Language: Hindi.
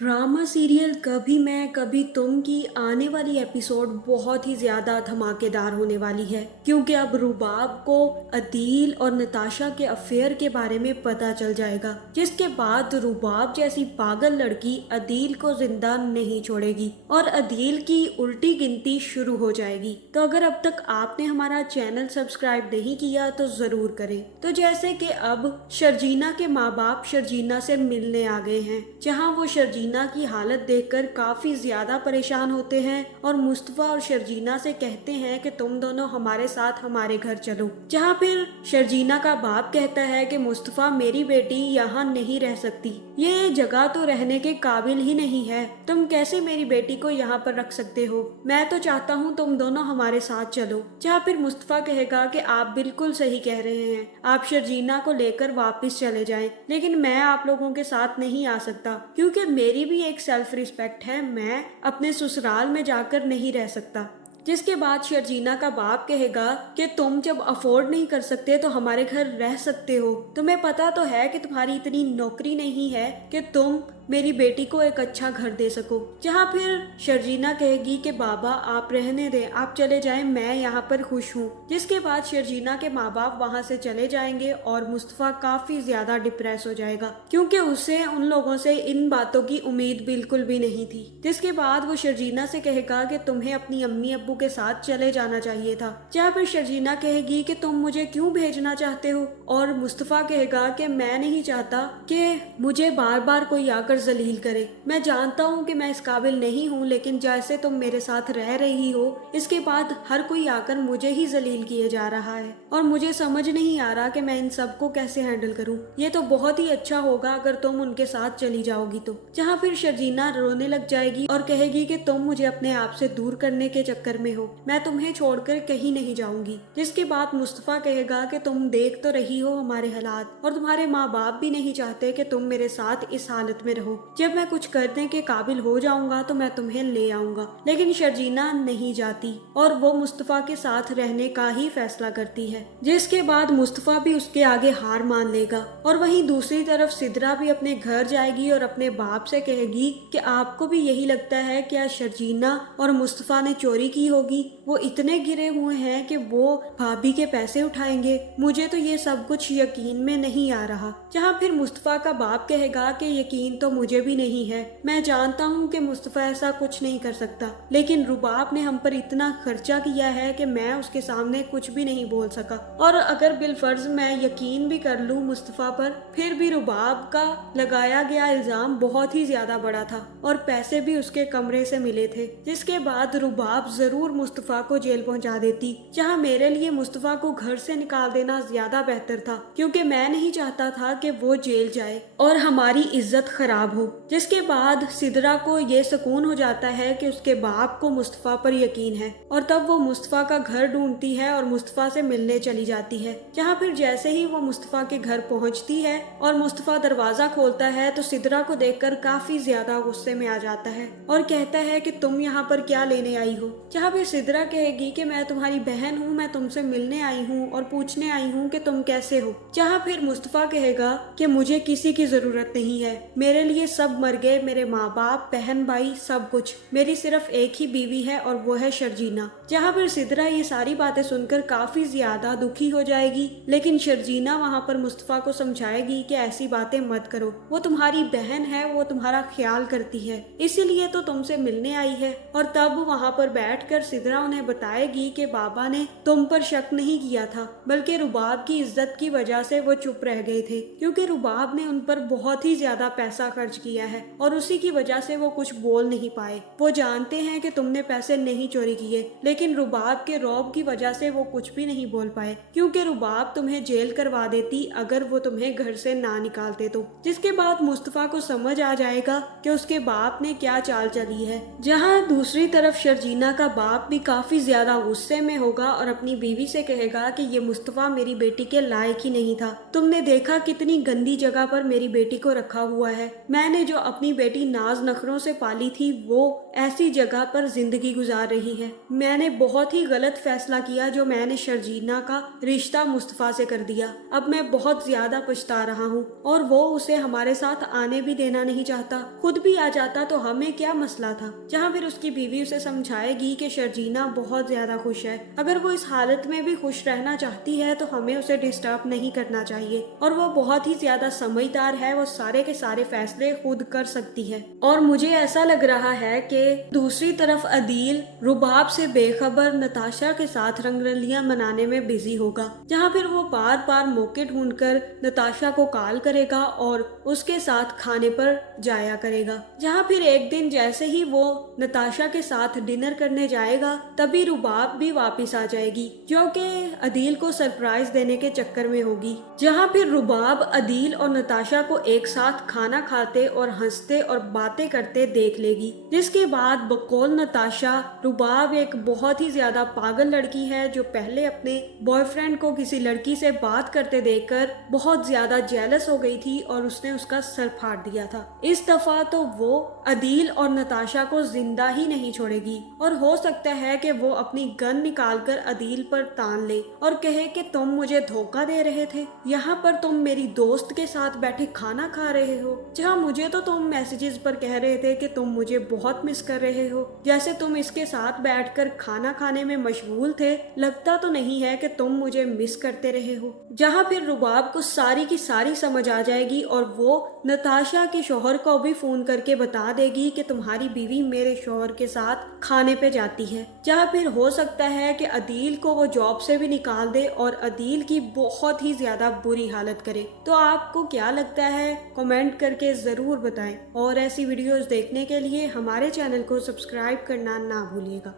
ड्रामा सीरियल कभी मैं कभी तुम की आने वाली एपिसोड बहुत ही ज्यादा धमाकेदार होने वाली है, क्योंकि अब रुबाब को अदील और नताशा के अफेयर के बारे में पता चल जाएगा, जिसके बाद रुबाब जैसी पागल लड़की अदील को जिंदा नहीं छोड़ेगी और अदील की उल्टी गिनती शुरू हो जाएगी। तो अगर अब तक आपने हमारा चैनल सब्सक्राइब नहीं किया तो जरूर करें। तो जैसे कि अब शर्जीना के माँ बाप शर्जीना से मिलने आ गए हैं, जहाँ वो शर्जीना की हालत देखकर काफी ज्यादा परेशान होते हैं और मुस्तफा और शर्जीना से कहते हैं कि तुम दोनों हमारे साथ हमारे घर चलो। जहाँ फिर शर्जीना का बाप कहता है कि मुस्तफा, मेरी बेटी यहाँ नहीं रह सकती, ये जगह तो रहने के काबिल ही नहीं है, तुम कैसे मेरी बेटी को यहाँ पर रख सकते हो, मैं तो चाहता हूँ तुम दोनों हमारे साथ चलो। जहाँ फिर मुस्तफा कहेगा कि आप बिल्कुल सही कह रहे हैं, आप शर्जीना को लेकर वापस चले जाएं, लेकिन मैं आप लोगों के साथ नहीं आ सकता, क्योंकि मेरी भी एक सेल्फ रिस्पेक्ट है, मैं अपने ससुराल में जाकर नहीं रह सकता। जिसके बाद शर्जीना का बाप कहेगा कि तुम जब अफोर्ड नहीं कर सकते तो हमारे घर रह सकते हो, तुम्हें पता तो है कि तुम्हारी इतनी नौकरी नहीं है कि तुम मेरी बेटी को एक अच्छा घर दे सको। जहाँ फिर शर्जीना कहेगी कि बाबा आप रहने दें, आप चले जाएं, मैं यहाँ पर खुश हूँ। जिसके बाद शर्जीना के माँ बाप वहाँ से चले जाएंगे और मुस्तफा काफी ज्यादा डिप्रेस हो जाएगा, क्योंकि उसे उन लोगों से इन बातों की उम्मीद बिल्कुल भी नहीं थी। जिसके बाद वो शर्जीना से कहेगा कि तुम्हें अपनी अम्मी अब्बू के साथ चले जाना चाहिए था। जहाँ फिर शर्जीना कहेगी कि तुम मुझे क्यों भेजना चाहते हो, और मुस्तफा कहेगा कि मैं नहीं चाहता कि मुझे बार बार कोई आकर जलील करे, मैं जानता हूँ कि मैं इस काबिल नहीं हूँ, लेकिन जैसे तुम मेरे साथ रह रही हो इसके बाद हर कोई आकर मुझे ही जलील किए जा रहा है और मुझे समझ नहीं आ रहा कि मैं इन सबको कैसे हैंडल करूँ। ये तो बहुत ही अच्छा होगा अगर तुम उनके साथ चली जाओगी तो। जहाँ फिर शर्जीना रोने लग जाएगी और कहेगी कि तुम मुझे अपने आप से दूर करने के चक्कर में हो, मैं तुम्हें छोड़कर कहीं नहीं जाऊंगी। जिसके बाद मुस्तफा कहेगा कि तुम देख तो रही हो हमारे हालात, और तुम्हारे माँ बाप भी नहीं चाहते कि तुम मेरे साथ इस हालत में रहो, जब मैं कुछ करने के काबिल हो जाऊंगा तो मैं तुम्हें ले आऊंगा। लेकिन शर्जीना नहीं जाती और वो मुस्तफा के साथ रहने का ही फैसला करती है। जिसके बाद मुस्तफा भी उसके आगे हार मान लेगा और वहीं दूसरी तरफ सिद्रा भी अपने घर जाएगी और अपने बाप से कहेगी कि आपको भी यही लगता है क्या शर्जीना और मुस्तफा ने चोरी की होगी, वो इतने गिरे हुए हैं कि वो भाभी के पैसे उठाएंगे, मुझे तो ये सब कुछ यकीन में नहीं आ रहा। जहाँ फिर मुस्तफा का बाप कहेगा कि यकीन तो मुझे भी नहीं है, मैं जानता हूँ कि मुस्तफा ऐसा कुछ नहीं कर सकता, लेकिन रुबाब ने हम पर इतना खर्चा किया है कि मैं उसके सामने कुछ भी नहीं बोल सका, और अगर बिलफर्ज मैं यकीन भी कर लूँ मुस्तफा पर, फिर भी रुबाब का लगाया गया इल्जाम बहुत ही ज्यादा बड़ा था और पैसे भी उसके कमरे से मिले थे। जिसके बाद रुबाब जरूर मुस्तफा को जेल पहुंचा देती, जहां मेरे लिए मुस्तफा को घर से निकाल देना ज्यादा बेहतर था, क्योंकि मैं नहीं चाहता था कि वो जेल जाए और हमारी इज्जत खराब हो। जिसके बाद सिद्रा को ये सुकून हो जाता है कि उसके बाप को मुस्तफा पर यकीन है, और तब वो मुस्तफा का घर ढूंढती है और मुस्तफा से मिलने चली जाती है। जहाँ फिर जैसे ही वो मुस्तफा के घर पहुँचती है और मुस्तफा दरवाजा खोलता है तो सिद्रा को देखकर काफी ज्यादा गुस्से में आ जाता है और कहता है कि तुम यहाँ पर क्या लेने आई हो। जहाँ फिर सिद्रा कहेगी कि मैं तुम्हारी बहन हूँ, मैं तुमसे मिलने आई हूँ और पूछने आई हूँ कि तुम कैसे हो। जहाँ फिर मुस्तफा कहेगा कि मुझे किसी की जरूरत नहीं है, मेरे लिए सब मर गए, मेरे माँ बाप, बहन भाई, सब कुछ, मेरी सिर्फ एक ही बीवी है और वो है शर्जीना। जहाँ पर सिद्रा ये सारी बातें सुनकर काफी ज्यादा दुखी हो जाएगी, लेकिन शर्जीना वहाँ पर मुस्तफा को समझाएगी कि ऐसी बातें मत करो, वो तुम्हारी बहन है, वो तुम्हारा ख्याल करती है, इसीलिए तो तुमसे मिलने आई है। और तब वहाँ पर बैठकर सिद्रा उन्हें बताएगी कि बाबा ने तुम पर शक नहीं किया था, बल्कि रुबाब की इज्जत की वजह से वो चुप रह गए थे, क्योंकि रुबाब ने उन पर बहुत ही ज्यादा पैसा खर्च किया है और उसी की वजह से वो कुछ बोल नहीं पाए। वो जानते हैं कि तुमने पैसे नहीं चोरी किए, लेकिन रुबाब के रौब की वजह से वो कुछ भी नहीं बोल पाए, क्योंकि रुबाब तुम्हें जेल करवा देती अगर वो तुम्हें घर से ना निकालते तो। जिसके बाद मुस्तफा को समझ आ जाएगा कि उसके बाप ने क्या चाल चली है। जहाँ दूसरी तरफ शर्जीना का बाप भी काफी ज्यादा गुस्से में होगा और अपनी बीवी से कहेगा कि ये मुस्तफा मेरी बेटी के लायक ही नहीं था, तुमने देखा कितनी गंदी जगह पर मेरी बेटी को रखा हुआ है, मैंने जो अपनी बेटी नाज नखरों से पाली थी वो ऐसी जगह पर जिंदगी गुजार रही है। मैंने बहुत ही गलत फैसला किया जो मैंने शर्जीना का रिश्ता मुस्तफा से कर दिया। अब मैं बहुत ज्यादा पछता रहा हूँ और वो उसे हमारे साथ आने भी देना नहीं चाहता। खुद भी आ जाता तो हमें क्या मसला था। जहाँ फिर उसकी बीवी उसे समझाएगी कि शर्जीना बहुत ज्यादा खुश है, अगर वो इस हालत में भी खुश रहना चाहती है तो हमें उसे डिस्टर्ब नहीं करना चाहिए और वो बहुत ही ज्यादा समझदार है, वो सारे के सारे फैसले खुद कर सकती है। और मुझे ऐसा लग रहा है कि दूसरी तरफ अदील रुबाब से बेखबर नताशा के साथ रंगरलियां मनाने में बिजी होगा, जहाँ फिर वो बार बार मौके ढूंढकर नताशा को कॉल करेगा और उसके साथ खाने पर जाया करेगा। जहाँ फिर एक दिन जैसे ही वो नताशा के साथ डिनर करने जाएगा तभी रुबाब भी वापस आ जाएगी, जो कि अदील को सरप्राइज देने के चक्कर में होगी। जहाँ फिर रुबाब अदील और नताशा को एक साथ खाना खाते और हंसते और बातें करते देख लेगी, जिसके बाद बकौल नताशा रुबाब एक बहुत ही ज्यादा पागल लड़की है जो पहले अपने बॉयफ्रेंड को किसी लड़की से बात करते देखकर बहुत ज्यादा जेलस हो गई थी और उसने उसका सर फाड़ दिया था। इस दफा तो वो अदील और नताशा को जिंदा ही नहीं छोड़ेगी और हो सकता है कि वो अपनी गन निकालकर अदील पर तान ले और कहे कि तुम मुझे धोखा दे रहे थे, यहाँ पर तुम मेरी दोस्त के साथ बैठे खाना खा रहे हो, जहाँ मुझे तो तुम मैसेजेस पर कह रहे थे कि तुम मुझे बहुत मिस कर रहे हो, जैसे तुम इसके साथ बैठकर खाना खाने में मशगूल थे, लगता तो नहीं है कि तुम मुझे मिस करते रहे हो। जहाँ फिर रुबाब को सारी की सारी समझ आ जाएगी और वो नताशा के शौहर को भी फोन करके बता देगी कि तुम्हारी बीवी मेरे शौहर के साथ खाने पे जाती है। जहाँ फिर हो सकता है कि अदील को वो जॉब से भी निकाल दे और अदील की बहुत ही ज्यादा बुरी हालत करे। तो आपको क्या लगता है कमेंट करके जरूर बताएं और ऐसी वीडियोस देखने के लिए हमारे चैनल को सब्सक्राइब करना ना भूलिएगा।